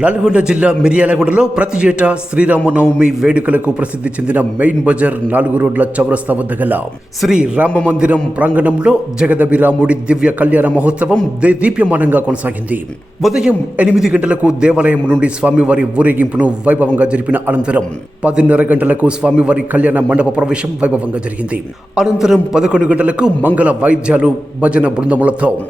నల్గొండ జిల్లా మిర్యాలగూడలో ప్రతి ఏటా శ్రీరామనవమి వేడుకలకు ప్రసిద్ధి చెందిన మెయిన్ బజార్ నాలుగు రోడ్ల చౌరస్తా వద్ద గల శ్రీ రామ మందిరం ప్రాంగణంలో జగదభిరాముడి దివ్య కళ్యాణ మహోత్సవం దే- దీప్యమానంగా కొనసాగింది. ఉదయం ఎనిమిది గంటలకు దేవాలయం నుండి స్వామివారి ఊరేగింపును వైభవంగా జరిపిన అనంతరం పదిన్నర గంటలకు స్వామివారి కళ్యాణ మండప ప్రవేశం వైభవంగా జరిగింది. అనంతరం పదకొండు గంటలకు మంగళ వాయిద్యాలు భజన బృందములతో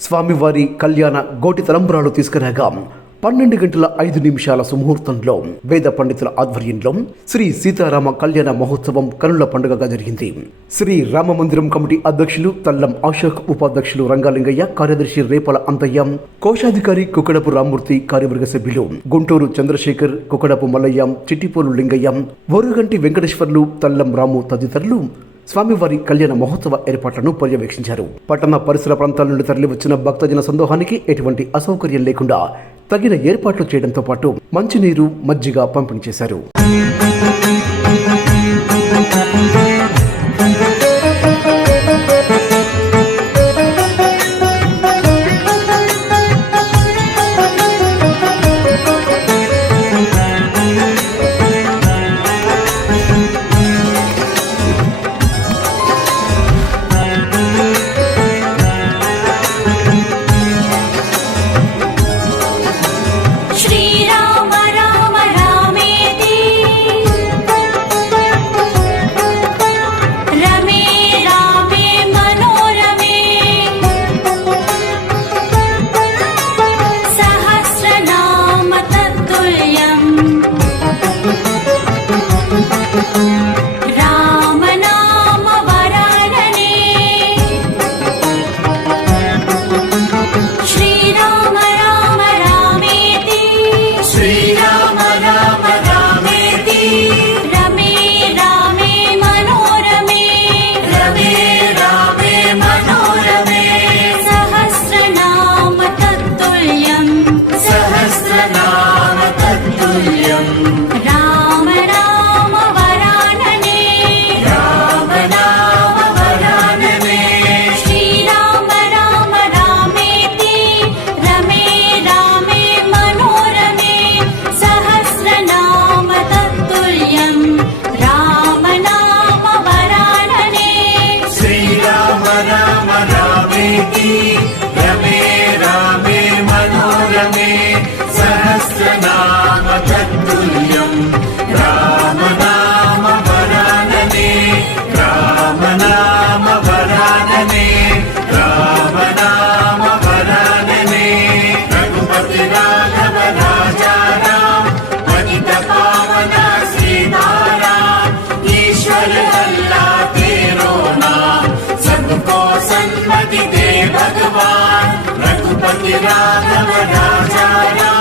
స్వామివారి కళ్యాణ గోటి తలంబరాలు తీసుకురాగా పన్నెండు గంటల ఐదు నిమిషాల సుముహూర్తంలో వేద పండితుల ఆధ్వర్యంలో శ్రీ సీతారామ కళ్యాణ మహోత్సవం కనుల పండుగగా జరిగింది. శ్రీ రామ మందిరం కమిటీ అధ్యక్షులు తల్లం అశోక్ ఉపాధ్యక్షులు రంగాలింగయ్య కార్యదర్శి రేపల అంతయ్య కోశాధికారి కుకడపు రామ్మూర్తి కార్యవర్గ సభ్యులు గుంటూరు చంద్రశేఖర్ కుకడపు మల్లయ్య చిట్టిపోలు లింగయ్య వరుగంటి వెంకటేశ్వర్లు తల్లం రాము తదితరులు స్వామివారి కళ్యాణ మహోత్సవ ఏర్పాట్లను పర్యవేక్షించారు. పట్టణ పరిసర ప్రాంతాల నుండి తరలివచ్చిన భక్తజన సందోహానికి ఎటువంటి అసౌకర్యం లేకుండా తగిన ఏర్పాట్లు చేయడంతో పాటు మంచినీరు మజ్జిగ పంపిణీ చేశారు. राजा राजा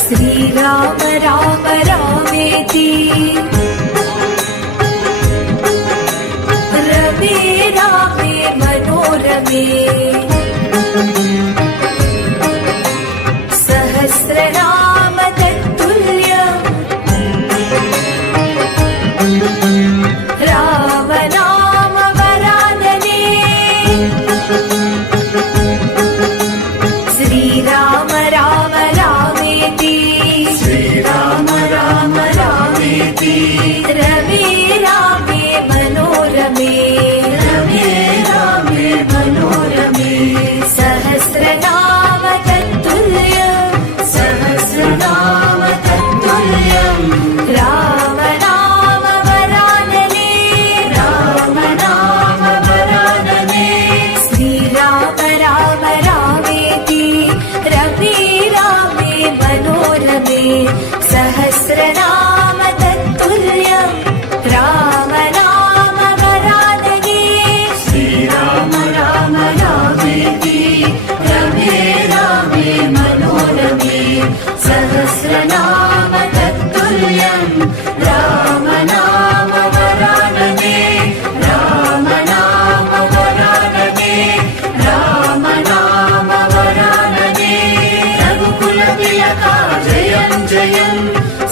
श्रीराम राम रामेति रमे रामे मनोरमे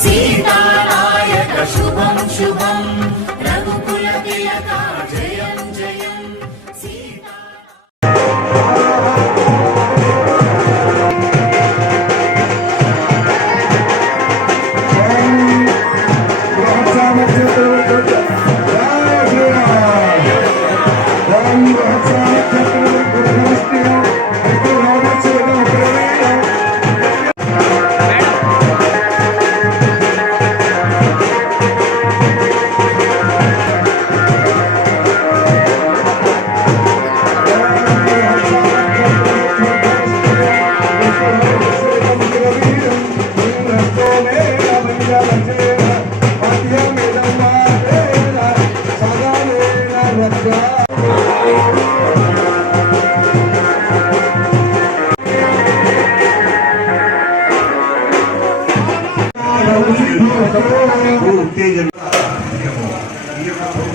सीतानायक शुभं शुभं रघुकुलतिलका जयं जयम्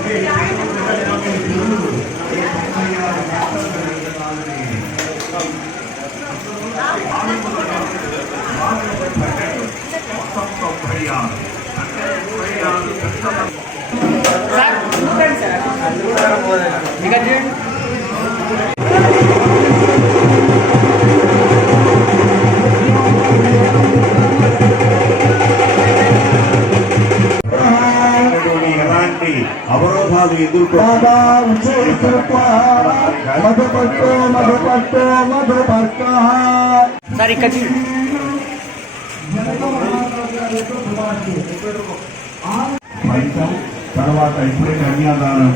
¿Qué? అవరోధాలు ఎదుర్కో మధుపట్టు మధుపట్టు మధుపట్టు ఫలితం తర్వాత ఇప్పుడే కన్యాదానం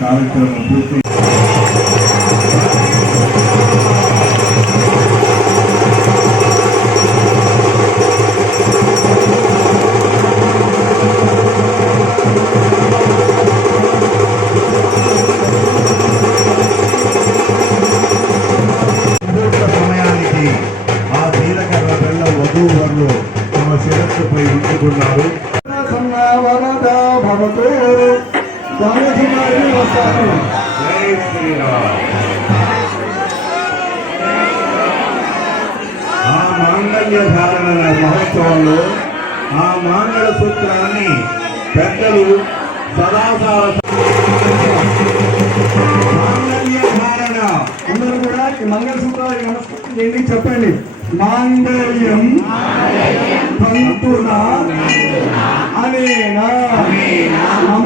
కార్యక్రమం పూర్తి. మహోత్సవంలో ఆ మాంగళ సూత్రాన్ని పెద్దలు ధారణ అందరూ కూడా ఈ మంగళసూత్రాలు నమస్కారం చేయండి. చెప్పండి. మాంగళ్యం తంతున అనేనా? మమ